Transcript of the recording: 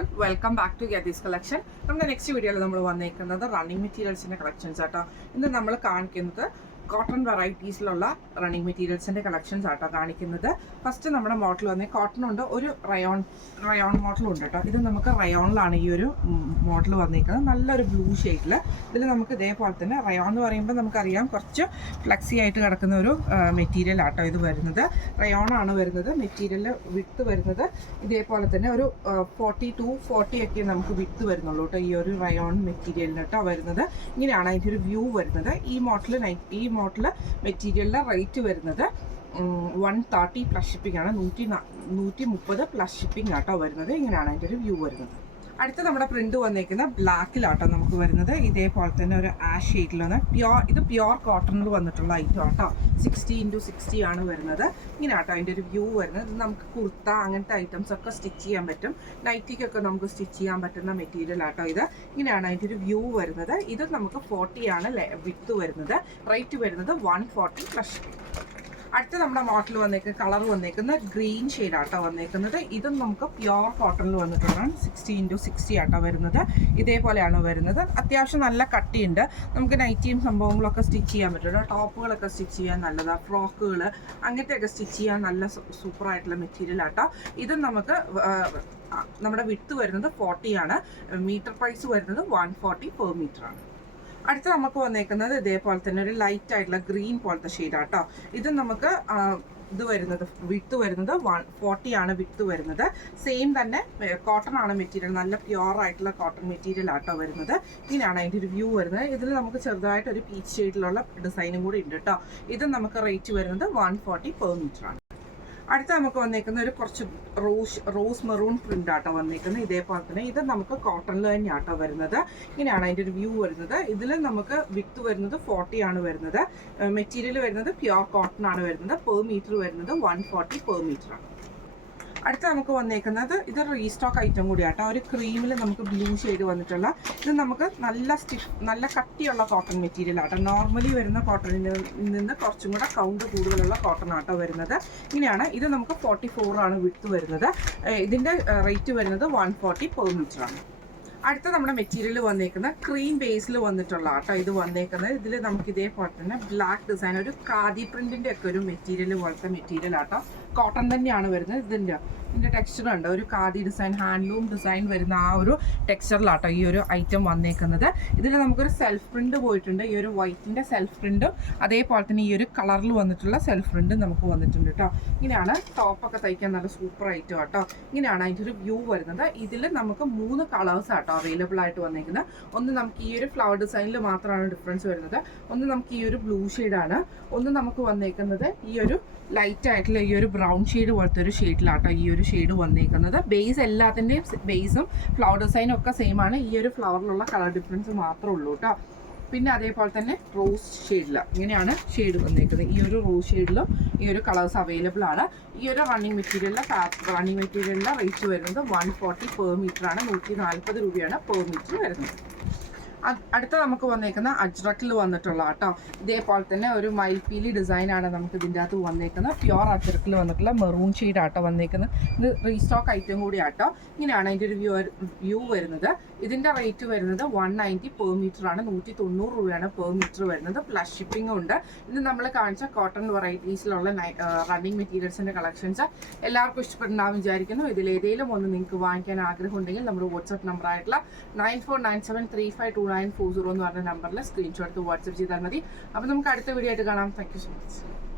All welcome back to Geethi's collection. നമ്മുടെ next വീഡിയോയിൽ നമ്മൾ വന്നേക്കുന്നത് റണ്ണിങ് മെറ്റീരിയൽസിൻ്റെ കളക്ഷൻസ് ആട്ടോ. ഇന്ന് നമ്മൾ കാണിക്കുന്നത് കോട്ടൺ വെറൈറ്റീസിലുള്ള റണ്ണിങ് മെറ്റീരിയൽസിൻ്റെ കളക്ഷൻസ് ആട്ടോ കാണിക്കുന്നത്. ഫസ്റ്റ് നമ്മുടെ മോഡൽ വന്നേ കോട്ടൺ ഉണ്ട്, ഒരു റയോൺ മോഡലും ഉണ്ട് കേട്ടോ. ഇത് നമുക്ക് റയോണിലാണ് ഈ ഒരു മോഡൽ വന്നേക്കുന്നത്, നല്ലൊരു ബ്ലൂ ഷെയ്ഡിൽ. ഇതിൽ നമുക്ക് ഇതേപോലെ തന്നെ റയോൺ എന്ന് പറയുമ്പോൾ നമുക്കറിയാം കുറച്ച് ഫ്ലെക്സി ആയിട്ട് കിടക്കുന്ന ഒരു മെറ്റീരിയൽ ആട്ടോ ഇത് വരുന്നത്. റയോണാണ് വരുന്നത്. മെറ്റീരിയൽ വിട്ട് വരുന്നത് ഇതേപോലെ തന്നെ ഒരു 40 ഒക്കെ നമുക്ക് വിട്ട് വരുന്നുള്ളൂ കേട്ടോ ഈ ഒരു റയോൺ മെറ്റീരിയലിന് കേട്ടോ വരുന്നത്. ഇങ്ങനെയാണ് അതിൻ്റെ ഒരു വ്യൂ വരുന്നത്. ഈ മോഡൽ മെറ്റീരിയലിൻ്റെ റേറ്റ് വരുന്നത് 130 പ്ലസ് ഷിപ്പിംഗ് ആണ്. 130 പ്ലസ് ഷിപ്പിംഗ് ആട്ടോ വരുന്നത്. ഇങ്ങനെയാണ് അതിൻ്റെ ഒരു വ്യൂ വരുന്നത്. അടുത്ത നമ്മുടെ പ്രിന്റ് വന്നേക്കുന്ന ബ്ലാക്കിലാട്ടോ നമുക്ക് വരുന്നത്. ഇതേപോലെ തന്നെ ഒരു ആഷ് ഷെയ്ഡിൽ വന്ന് ഇത് പ്യോർ കോട്ടണിൽ വന്നിട്ടുള്ള ഐറ്റം ആട്ടോ. 60x60 ആണ് വരുന്നത്. ഇങ്ങനെ ആട്ടോ അതിൻ്റെ ഒരു വ്യൂ വരുന്നത്. ഇത് നമുക്ക് കുർത്ത അങ്ങനത്തെ ഐറ്റംസ് ഒക്കെ സ്റ്റിച്ച് ചെയ്യാൻ പറ്റും. നൈറ്റിക്കൊക്കെ നമുക്ക് സ്റ്റിച്ച് ചെയ്യാൻ പറ്റുന്ന മെറ്റീരിയൽ ആട്ടോ ഇത്. ഇങ്ങനെയാണ് അതിൻ്റെ ഒരു വ്യൂ വരുന്നത്. ഇത് നമുക്ക് 40 ആണ് വിത്ത് വരുന്നത്. റേറ്റ് വരുന്നത് 140 പ്ലസ്. അടുത്ത നമ്മുടെ മോഡൽ കളർ വന്നേക്കുന്ന ഗ്രീൻ ഷെയ്ഡ് ആട്ടോ വന്നേക്കുന്നത്. ഇതും നമുക്ക് പ്യോർ കോട്ടണിൽ വന്നിട്ടുള്ളതാണ്. 60x60 ആട്ടോ വരുന്നത്. ഇതേപോലെയാണ് വരുന്നത്. അത്യാവശ്യം നല്ല കട്ടിയുണ്ട്. നമുക്ക് നൈറ്റിയും സംഭവങ്ങളൊക്കെ സ്റ്റിച്ച് ചെയ്യാൻ പറ്റും. ടോപ്പുകളൊക്കെ സ്റ്റിച്ച് ചെയ്യാൻ നല്ലതാണ്. ഫ്രോക്കുകൾ അങ്ങനത്തെയൊക്കെ സ്റ്റിച്ച് ചെയ്യാൻ നല്ല സൂപ്പറായിട്ടുള്ള മെറ്റീരിയൽ ആട്ടോ. ഇതും നമുക്ക് നമ്മുടെ വിട്ട് വരുന്നത് 40 ആണ്. മീറ്റർ പ്രൈസ് വരുന്നത് 140 പെർ മീറ്റർ ആണ്. അടുത്ത നമുക്ക് വന്നേക്കുന്നത് ഇതേപോലെ തന്നെ ഒരു ലൈറ്റ് ആയിട്ടുള്ള ഗ്രീൻ പോലത്തെ ഷെയ്ഡാട്ടോ. ഇത് നമുക്ക് ഇത് വരുന്നത് വിട്ട് വരുന്നത് 140 ആണ് വിട്ട് വരുന്നത്. സെയിം തന്നെ കോട്ടൺ ആണ് മെറ്റീരിയൽ, നല്ല പ്യോർ ആയിട്ടുള്ള കോട്ടൺ മെറ്റീരിയൽ ആട്ടോ വരുന്നത്. ഇങ്ങനെയാണ് അതിൻ്റെ ഒരു വ്യൂ വരുന്നത്. ഇതിൽ നമുക്ക് ചെറുതായിട്ട് ഒരു പീച്ച് ഷെയ്ഡിലുള്ള ഡിസൈനും കൂടി ഉണ്ട് കേട്ടോ. ഇത് നമുക്ക് റേറ്റ് വരുന്നത് 140 പെർ മീറ്റർ ആണ്. അടുത്ത നമുക്ക് വന്നേക്കുന്ന ഒരു കുറച്ച് റോസ് മെറൂൺ പ്രിന്റ് ആട്ടോ വന്നേക്കുന്നത്. ഇതേപോലെ തന്നെ ഇത് നമുക്ക് കോട്ടണിൽ തന്നെ ആട്ടോ വരുന്നത്. ഇങ്ങനെയാണ് അതിൻ്റെ ഒരു വ്യൂ വരുന്നത്. ഇതിൽ നമുക്ക് വിത്ത് വരുന്നത് 40 ആണ് വരുന്നത്. മെറ്റീരിയൽ വരുന്നത് പ്യോർ കോട്ടൺ ആണ് വരുന്നത്. പെർ മീറ്റർ വരുന്നത് 140 പെർ മീറ്റർ ആണ്. അടുത്ത നമുക്ക് വന്നേക്കുന്നത് ഇത് റീസ്റ്റോക്ക് ഐറ്റം കൂടിയാട്ടോ. ഒരു ക്രീമിൽ നമുക്ക് ബ്ലൂ ഷെയ്ഡ് വന്നിട്ടുള്ള ഇത് നമുക്ക് നല്ല കട്ടിയുള്ള കോട്ടൺ മെറ്റീരിയൽ ആട്ടോ. നോർമലി വരുന്ന കോട്ടണിൽ നിന്ന് കുറച്ചും കൂടെ കൗണ്ട് കൂടുതലുള്ള കോട്ടൺ ആട്ടോ വരുന്നത്. ഇങ്ങനെയാണ് ഇത് നമുക്ക് 44 ആണ് വിട്ട് വരുന്നത്. ഇതിൻ്റെ റേറ്റ് വരുന്നത് 140 പെർ മീറ്റർ ആണ്. അടുത്ത നമ്മുടെ മെറ്റീരിയൽ വന്നേക്കുന്ന ക്രീം ബേസിൽ വന്നിട്ടുള്ള ആട്ടോ ഇത് വന്നേക്കുന്നത്. ഇതിൽ നമുക്ക് ഇതേപോലെ തന്നെ ബ്ലാക്ക് ഡിസൈൻ ഒരു ഖാദി പ്രിന്റിൻ്റെ ഒക്കെ ഒരു മെറ്റീരിയൽ പോലത്തെ മെറ്റീരിയൽ ആട്ടോ. കോട്ടൺ തന്നെയാണ് വരുന്നത്. ഇതിൻ്റെ ടെക്സ്ചർ ഉണ്ട്, ഒരു ഖാദി ഡിസൈൻ ഹാൻഡ്ലൂം ഡിസൈൻ വരുന്ന ആ ഒരു ടെക്സ്ചറിലാട്ടോ ഈ ഒരു ഐറ്റം വന്നേക്കുന്നത്. ഇതിൽ നമുക്കൊരു സെൽഫ് പ്രിന്റ് പോയിട്ടുണ്ട്. ഈ ഒരു വൈറ്റിൻ്റെ സെൽഫ് പ്രിന്റും അതേപോലെ തന്നെ ഈ ഒരു കളറിൽ വന്നിട്ടുള്ള സെൽഫ് പ്രിന്റും നമുക്ക് വന്നിട്ടുണ്ട് കേട്ടോ. ഇങ്ങനെയാണ് ടോപ്പൊക്കെ തയ്ക്കാൻ നല്ല സൂപ്പർ ഐറ്റം ആട്ടോ. ഇങ്ങനെയാണ് അതിൻ്റെ ഒരു വ്യൂ വരുന്നത്. ഇതിൽ നമുക്ക് 3 കളേഴ്സ് ആട്ടോ അവൈലബിൾ ആയിട്ട് വന്നേക്കുന്നത്. ഒന്ന് നമുക്ക് ഈ ഒരു ഫ്ലവർ ഡിസൈനിൽ മാത്രമാണ് ഡിഫറൻസ് വരുന്നത്. ഒന്ന് നമുക്ക് ഈ ഒരു ബ്ലൂ ഷെയ്ഡാണ്. ഒന്ന് നമുക്ക് വന്നേക്കുന്നത് ഈ ഒരു ലൈറ്റ് ആയിട്ടുള്ള ഈ ഒരു ബ്രൗൺ ഷെയ്ഡ് പോലത്തെ ഒരു ഷെയ്ഡിലാട്ടോ ഈ ഒരു ഷെയ്ഡ് വന്നേക്കുന്നത്. ബേസ് എല്ലാത്തിൻ്റെയും ബേസും ഫ്ലവർ ഡിസൈനും ഒക്കെ സെയിം ആണ്. ഈ ഒരു ഫ്ലവറിലുള്ള കളർ ഡിഫറൻസ് മാത്രമേ ഉള്ളൂ കേട്ടോ. പിന്നെ അതേപോലെ തന്നെ റോസ് ഷെയ്ഡിൽ ഇങ്ങനെയാണ് ഷെയ്ഡ് വന്നേക്കുന്നത്. ഈ ഒരു റോസ് ഷെയ്ഡിലും ഈ ഒരു കളേഴ്സ് അവൈലബിൾ ആണ്. ഈ ഒരു റണ്ണിങ് മെറ്റീരിയലിൻ്റെ റേറ്റ് വരുന്നത് 140 പെർ മീറ്റർ ആണ്. 140 രൂപയാണ് പെർ മീറ്റർ വരുന്നത്. അടുത്ത നമുക്ക് വന്നേക്കുന്ന അജ്രക്കിൽ വന്നിട്ടുള്ള കേട്ടോ. ഇതേപോലെ തന്നെ ഒരു മയിൽപ്പീലി ഡിസൈനാണ് നമുക്ക് ഇതിൻ്റെ അകത്ത് വന്നേക്കുന്നത്. പ്യോർ അജ്രക്കിൽ വന്നിട്ടുള്ള മെറൂൺ ഷെയ്ഡ് ആട്ടോ വന്നേക്കുന്നത്. ഇത് റീസ്റ്റോക്ക് ഐറ്റം കൂടി ആട്ടോ. ഇങ്ങനെയാണ് അതിൻ്റെ ഒരു വ്യൂ വരുന്നത്. ഇതിൻ്റെ റേറ്റ് വരുന്നത് 190 പെർ മീറ്റർ ആണ്. 190 രൂപയാണ് പെർ മീറ്റർ വരുന്നത്. പ്ലസ് ഷിപ്പിംഗും ഉണ്ട്. ഇത് നമ്മൾ കാണിച്ച കോട്ടൺ വെറൈറ്റീസിലുള്ള റണ്ണിങ് മെറ്റീരിയൽസിൻ്റെ കളക്ഷൻസ് എല്ലാവർക്കും ഇഷ്ടപ്പെടുന്നുണ്ടാവും വിചാരിക്കുന്നു. ഇതിലേതെങ്കിലും ഒന്ന് നിങ്ങൾക്ക് വാങ്ങിക്കാൻ ആഗ്രഹം ഉണ്ടെങ്കിൽ നമ്മുടെ വാട്സ്ആപ്പ് നമ്പർ ആയിട്ടുള്ള 9497352940 എന്ന് പറഞ്ഞ നമ്പറിൽ സ്ക്രീൻഷോട്ട് വാട്സ്ആപ്പ് ചെയ്താൽ മതി. അപ്പോൾ നമുക്ക് അടുത്ത വീഡിയോ ആയിട്ട് കാണാം. Thank you so much.